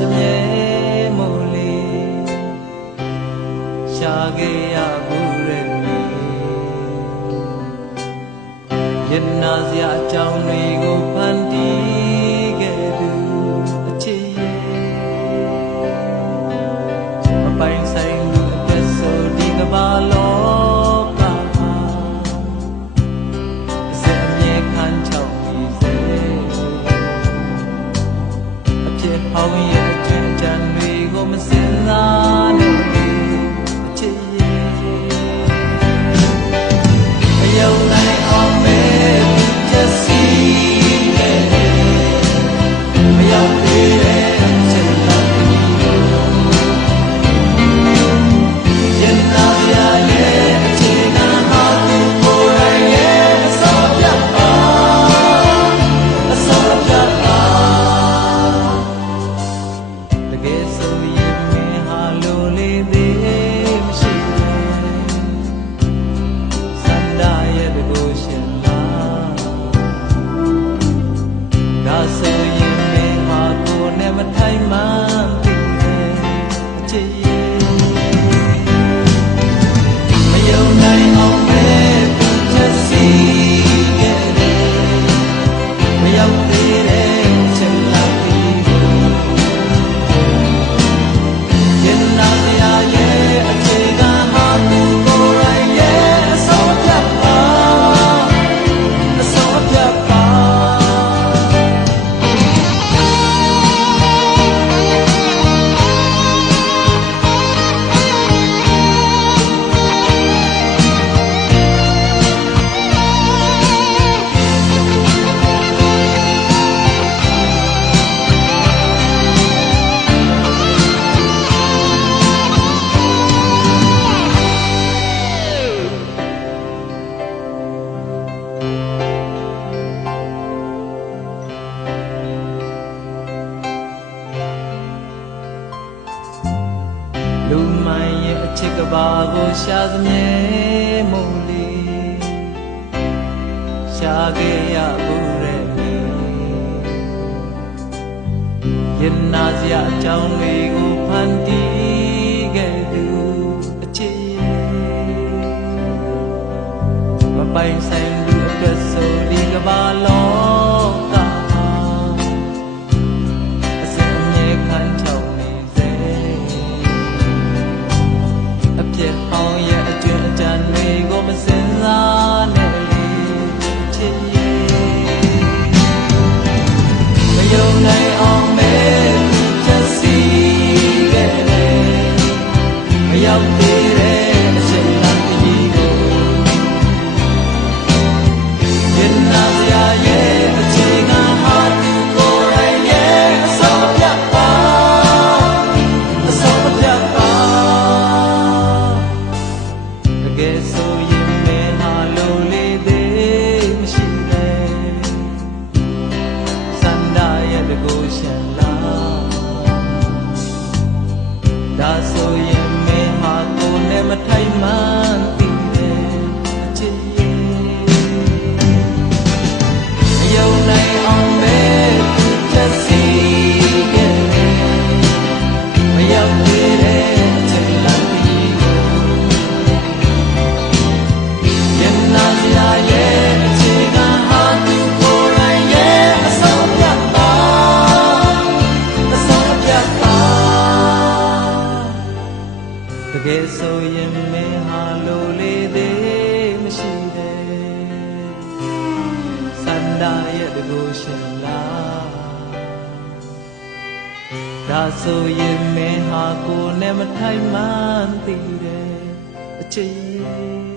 သမြဲမို့လေရှာခဲ့ရဘူးရဲ့ရနာစရာအကြောင်းတွေကိုဖန်တီးခဲ့သူအချစ်ရဲ့မပိုင်ဆိုင်သူအသက်ဆိုဒီကဘာလောကအစအမြဲခံချောက်ပြီးစေအဖြစ်ဟောင်းရဲ့အကျဉ်းချမ်းတွေကိုမစင်စားနဲ့အချစ်ရဲ့မယုံနိုင်အောင်မဲလူမိုင်းရဲ့အချစ်ကဘာကိုရှာသမြဲမို့လေရှာခဲ့ရဘူးရဲ့ရနာစရာအကြောင်းတွေကိုဖန်တီးခဲ့သူအချစ်မပိုင်ဆိုင်သူအတွက်ဆိုဒီကဘာလောကအစအမြဲခံချောက်ဟောင်းရဲ့အကျွမ်းအကြံတွေကိုမစင်စားနဲ့ချစ်ရဲ့မယုံနိုင်အောင်မဲချက်စီခဲ့တယ်မရောက်သေးတဲ့အချိန်langဒီကိုရနာစရာရဲ့အချိန်ကဟာသူကိုယ်တိုင်ရဲ့အဆုံးပြတ်ပါအဆုံးပြတ်ပါကဲဆိုရင်မဲဟာလိုလေးသေးမရှိတယ်စန္ဒရဲ့တကူရှင်လားဒါဆိုရင်မဲဟာကိုယ်နဲ့မထိုက်မှန်းသိတယ်အချစ်ရဲ့မယုံနိုင်အောင်မဲချက်စီခဲ့မရောက်သေးတဲ့အချိန်langဒီတကယ်ဆိုရင်မင်းဟာလိုလေးသေးမရှိတယ်စန္ဒရဲ့တကူရှင်လားဒါဆိုရင်မင်းဟာကိုယ်နဲ့မထိုက်မှန်းသိတယ်အချစ်